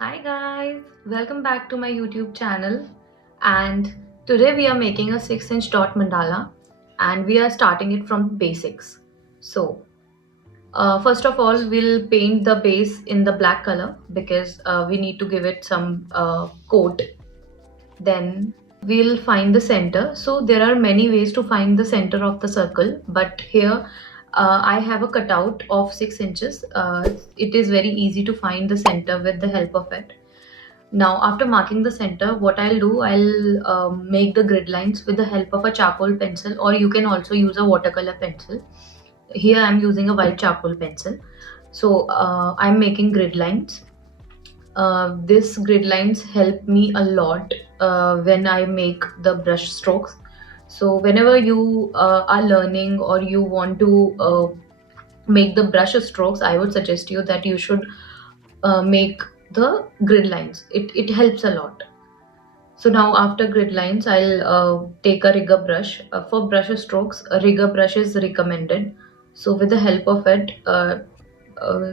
Hi guys, welcome back to my YouTube channel, and today we are making a 6-inch dot mandala and we are starting it from basics. So first of all, we'll paint the base in the black color because we need to give it some coat. Then we'll find the center. So there are many ways to find the center of the circle, but here I have a cutout of 6 inches. It is very easy to find the center with the help of it. Now, after marking the center, what I'll do, I'll make the grid lines with the help of a charcoal pencil, or you can also use a watercolor pencil. Here I'm using a white charcoal pencil. So I'm making grid lines. This grid lines help me a lot when I make the brush strokes. So whenever you are learning or you want to make the brush strokes, I would suggest you that you should make the grid lines. It helps a lot. So now after grid lines, I'll take a rigger brush. For brush strokes, a rigger brush is recommended. So with the help of it,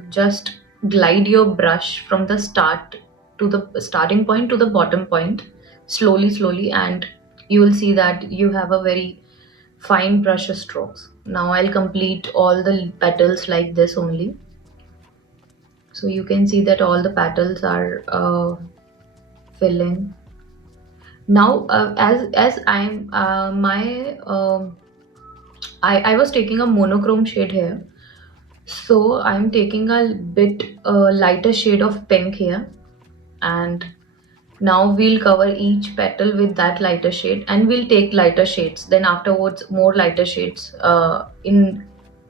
just glide your brush from the start to the starting point to the bottom point, slowly, and you will see that you have a very fine brush strokes. Now I'll complete all the petals like this only. So you can see that all the petals are filling. Now as I'm my I was taking a monochrome shade here, so I'm taking a bit lighter shade of pink here, and now we'll cover each petal with that lighter shade, and we'll take lighter shades, then afterwards more lighter shades in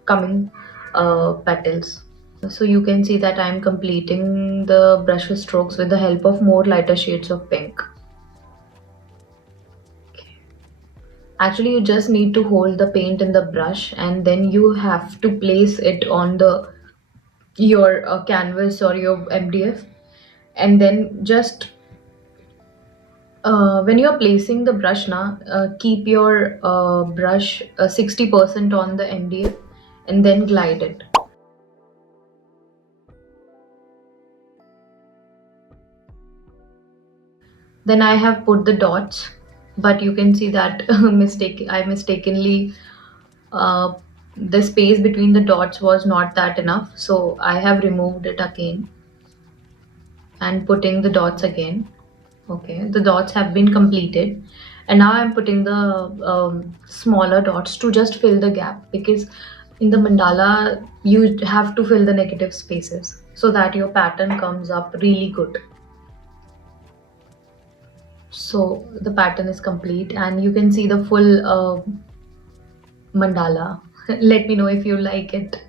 coming petals. So you can see that I'm completing the brush strokes with the help of more lighter shades of pink. Actually, you just need to hold the paint in the brush, and then you have to place it on the your canvas or your MDF, and then just when you're placing the brush now, keep your brush 60% on the MDF and then glide it. Then I have put the dots, but you can see that I mistakenly the space between the dots was not that enough, so I have removed it again and putting the dots again. Okay, the dots have been completed, and now I'm putting the smaller dots to just fill the gap, because in the mandala you have to fill the negative spaces so that your pattern comes up really good. So the pattern is complete and you can see the full mandala. Let me know if you like it.